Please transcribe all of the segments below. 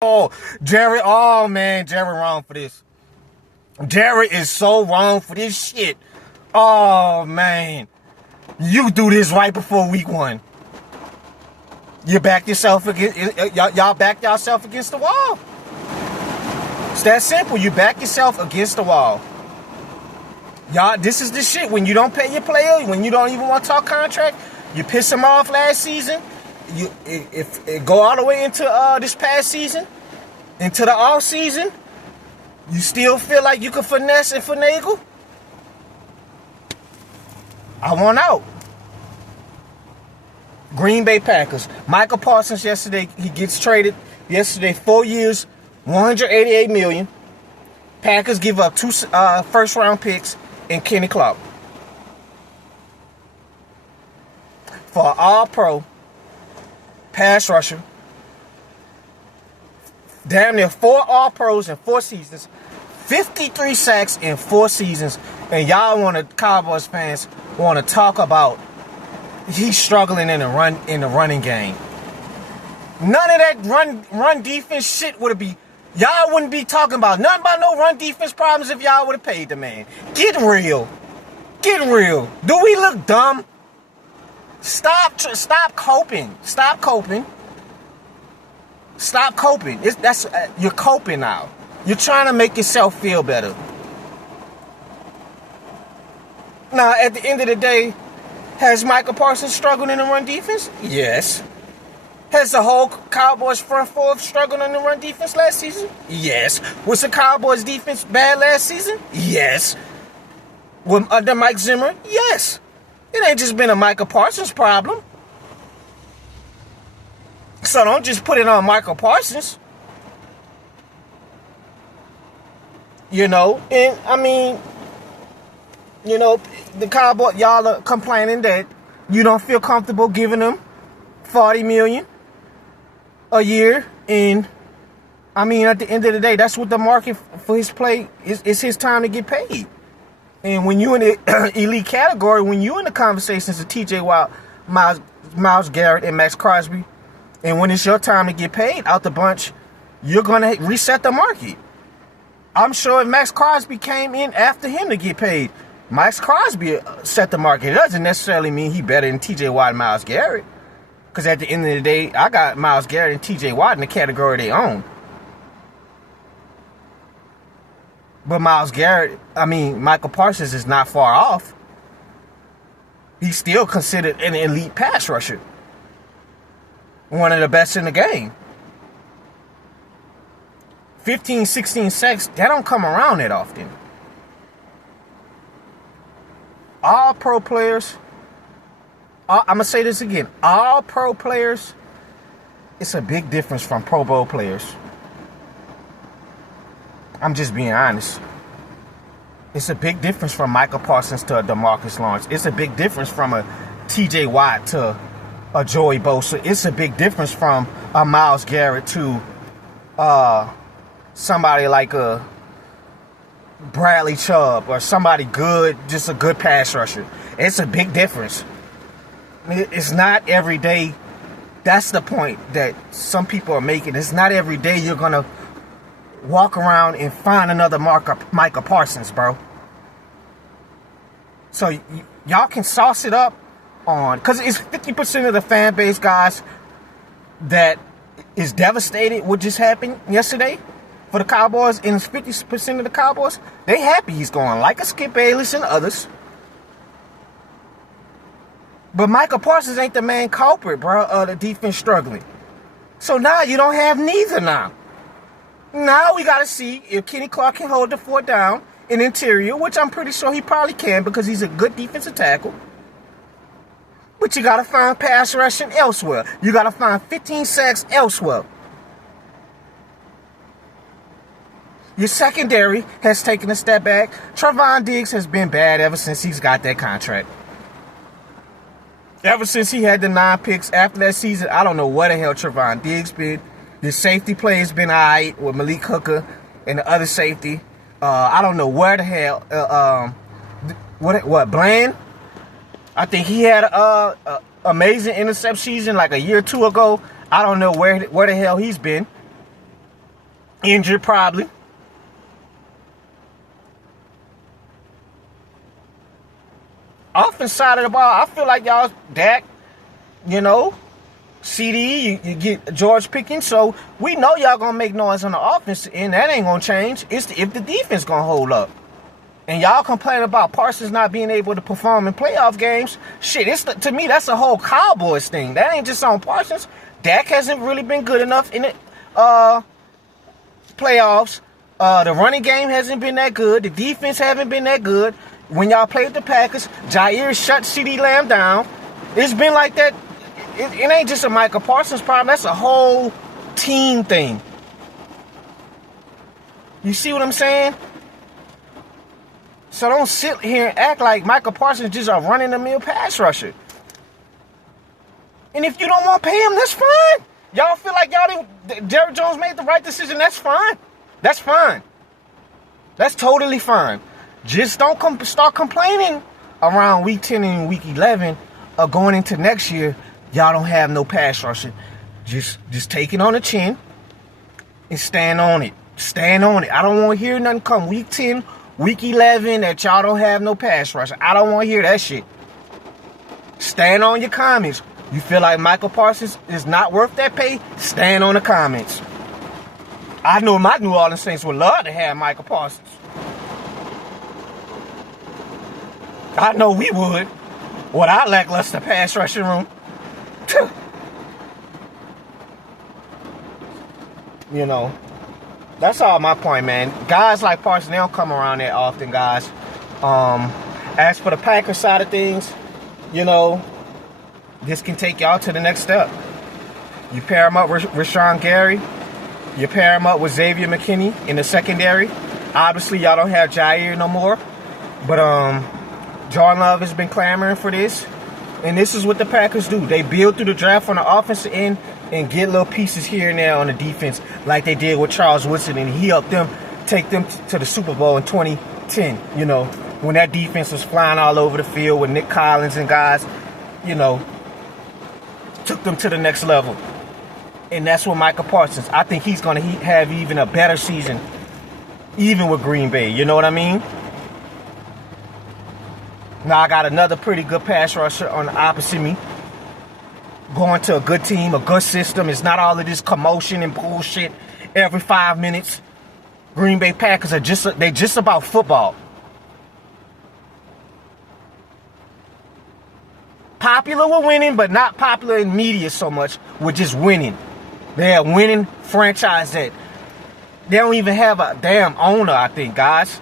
Oh, Jerry. Oh, man. Jerry wrong for this. Jerry is so wrong for this shit. Oh, man. You do this right before week 1. You back yourself against... Y'all back yourself against the wall. It's that simple. You back yourself against the wall. Y'all, this is the shit. When you don't pay your player, when you don't even want to talk contract, you piss them off last season. If it go all the way into this past season, into the off season, you still feel like you can finesse and finagle. I want out. Green Bay Packers. Micah Parsons yesterday, he gets traded yesterday, 4 years, $188 million. Packers give up 2 first round picks and Kenny Clark for an all-pro pass rusher. Damn near 4 all-pros in 4 seasons. 53 sacks in 4 seasons. And y'all Cowboys fans want to talk about he's struggling in the running game. None of that run defense shit would be. Y'all wouldn't be talking about nothing about no run defense problems if y'all would have paid the man. Get real. Get real. Do we look dumb? Stop coping. Stop coping. Stop coping. You're coping now. You're trying to make yourself feel better. Now, at the end of the day, has Micah Parsons struggled in the run defense? Yes. Has the whole Cowboys front four struggled in the run defense last season? Yes. Was the Cowboys defense bad last season? Yes. Under Mike Zimmer? Yes. It ain't just been a Micah Parsons problem. So don't just put it on Micah Parsons. And I mean, the Cowboys, y'all are complaining that you don't feel comfortable giving them $40 million a year. And I mean, at the end of the day, that's what the market for his play is. It's his time to get paid. And when you in the elite category, when you in the conversations of TJ Watt, Myles Garrett, and Max Crosby, and when it's your time to get paid out the bunch, you're going to reset the market. I'm sure if Max Crosby came in after him to get paid, Max Crosby set the market. It doesn't necessarily mean he better than TJ Watt and Myles Garrett. Because at the end of the day, I got Myles Garrett and TJ Watt in the category they own. But Michael Parsons is not far off. He's still considered an elite pass rusher. One of the best in the game. 15, 16 sacks, that don't come around that often. All pro players, I'm going to say this again. All pro players, it's a big difference from Pro Bowl players. I'm just being honest. It's a big difference from Micah Parsons to a DeMarcus Lawrence. It's a big difference from a TJ Watt to a Joey Bosa. It's a big difference from a Myles Garrett to somebody like a Bradley Chubb or somebody good, just a good pass rusher. It's a big difference. It's not every day. That's the point that some people are making. It's not every day you're going to walk around and find another Micah Parsons, bro. So y'all can sauce it up on, because it's 50% of the fan base, guys, that is devastated what just happened yesterday for the Cowboys, and it's 50% of the Cowboys, they happy he's going, like a Skip Bayless and others. But Micah Parsons ain't the main culprit, bro, the defense struggling. So now you don't have neither now. Now we got to see if Kenny Clark can hold the fort down in interior, which I'm pretty sure he probably can because he's a good defensive tackle. But you got to find pass rushing elsewhere. You got to find 15 sacks elsewhere. Your secondary has taken a step back. Trevon Diggs has been bad ever since he's got that contract. Ever since he had the 9 picks after that season, I don't know where the hell Trevon Diggs been. The safety play has been all right with Malik Hooker and the other safety. I don't know where the hell. Bland? I think he had a amazing interception season like a year or two ago. I don't know where the hell he's been. Injured probably. Offense side of the ball, I feel like y'all, Dak, CD, you get George Pickens, so we know y'all gonna make noise on the offense, and that ain't gonna change. It's if the defense gonna hold up. And y'all complain about Parsons not being able to perform in playoff games. Shit, to me, that's a whole Cowboys thing. That ain't just on Parsons. Dak hasn't really been good enough in the playoffs. The running game hasn't been that good. The defense haven't been that good. When y'all played the Packers, Jair shut CeeDee Lamb down. It's been like that. It ain't just a Micah Parsons problem. That's a whole team thing. You see what I'm saying? So don't sit here and act like Micah Parsons just a run-in-the-mill pass rusher. And if you don't want to pay him, that's fine. Y'all feel like Jerry Jones made the right decision, that's fine. That's fine. That's totally fine. Just don't start complaining around week 10 and week 11 or going into next year. Y'all don't have no pass rusher. Just take it on the chin and stand on it. Stand on it. I don't want to hear nothing come week 10, week 11 that y'all don't have no pass rusher. I don't want to hear that shit. Stand on your comments. You feel like Michael Parsons is not worth that pay? Stand on the comments. I know my New Orleans Saints would love to have Michael Parsons. I know we would. With our lackluster pass rushing room. That's all my point, man. Guys like Parsons, they don't come around that often, guys. As for the Packers side of things, this can take y'all to the next step. You pair him up with Rashawn Gary. You pair him up with Xavier McKinney in the secondary. Obviously, y'all don't have Jair no more. But Jordan Love has been clamoring for this. And this is what the Packers do. They build through the draft on the offensive end and get little pieces here and there on the defense like they did with Charles Woodson. And he helped them take them to the Super Bowl in 2010, when that defense was flying all over the field with Nick Collins and guys, took them to the next level. And that's what Micah Parsons, I think he's going to have even a better season, even with Green Bay. You know what I mean? Now I got another pretty good pass rusher on the opposite me. Going to a good team, a good system. It's not all of this commotion and bullshit every 5 minutes. Green Bay Packers are just about football. Popular with winning, but not popular in media so much with just winning. They're a winning franchise that they don't even have a damn owner, I think, guys.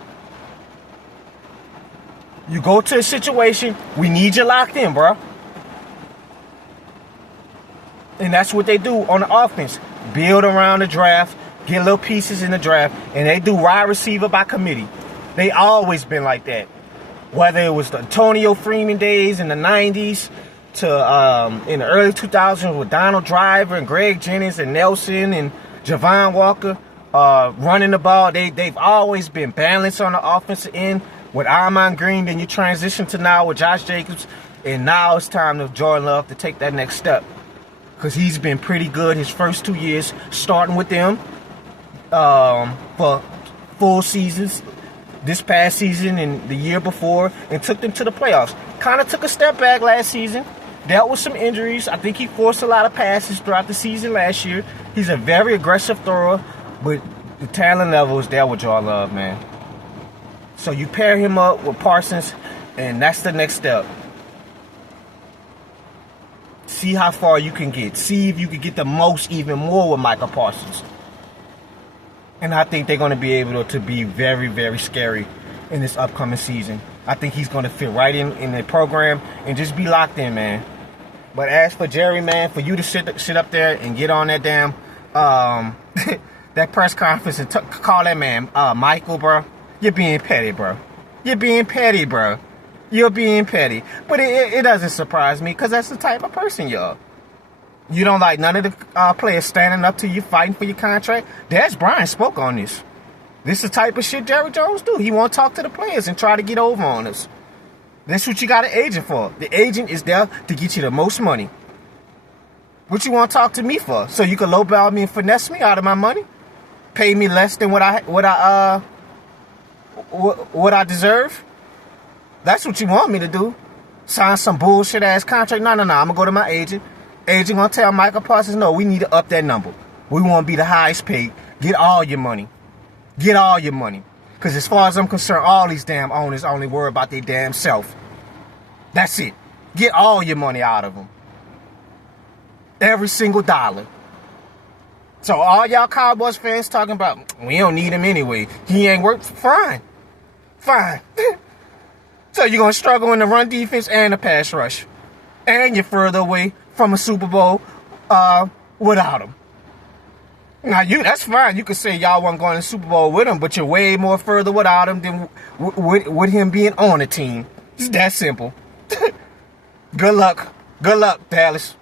You go to a situation, we need you locked in, bro. And that's what they do on the offense. Build around the draft, get little pieces in the draft, and they do wide receiver by committee. They always been like that. Whether it was the Antonio Freeman days in the 90s to in the early 2000s with Donald Driver and Greg Jennings and Nelson and Javon Walker running the ball. They've always been balanced on the offensive end. With Armand Green, then you transition to now with Josh Jacobs. And now it's time for Jordan Love to take that next step. Because he's been pretty good his first 2 years, starting with them for full seasons. This past season and the year before, and took them to the playoffs. Kind of took a step back last season. Dealt with some injuries. I think he forced a lot of passes throughout the season last year. He's a very aggressive thrower. But the talent level is there with Jordan Love, man. So you pair him up with Parsons, and that's the next step. See how far you can get. See if you can get the most, even more with Micah Parsons. And I think they're going to be able to be very, very scary in this upcoming season. I think he's going to fit right in the program and just be locked in, man. But as for Jerry, man, for you to sit up there and get on that damn that press conference and call that man Michael, bro. You're being petty, bro. You're being petty, bro. You're being petty. But it doesn't surprise me because that's the type of person you're. You don't like none of the players standing up to you, fighting for your contract. Des Bryant spoke on this. This is the type of shit Jerry Jones do. He won't talk to the players and try to get over on us. That's what you got an agent for. The agent is there to get you the most money. What you want to talk to me for? So you can lowball me and finesse me out of my money? pay me less than what I deserve? That's what you want me to do? Sign some bullshit ass contract? No. I'm gonna go to my agent. Agent gonna tell Micah Parsons, no, we need to up that number. We want to be the highest paid. Get all your money. Get all your money. Because as far as I'm concerned, all these damn owners only worry about their damn self. That's it. Get all your money out of them. Every single dollar. So all y'all Cowboys fans talking about, we don't need him anyway. He ain't worth, fine. So you're going to struggle in the run defense and the pass rush. And you're further away from a Super Bowl without him. Now, that's fine. You could say y'all wasn't going to the Super Bowl with him, but you're way more further without him than with him being on the team. It's that simple. Good luck. Good luck, Dallas.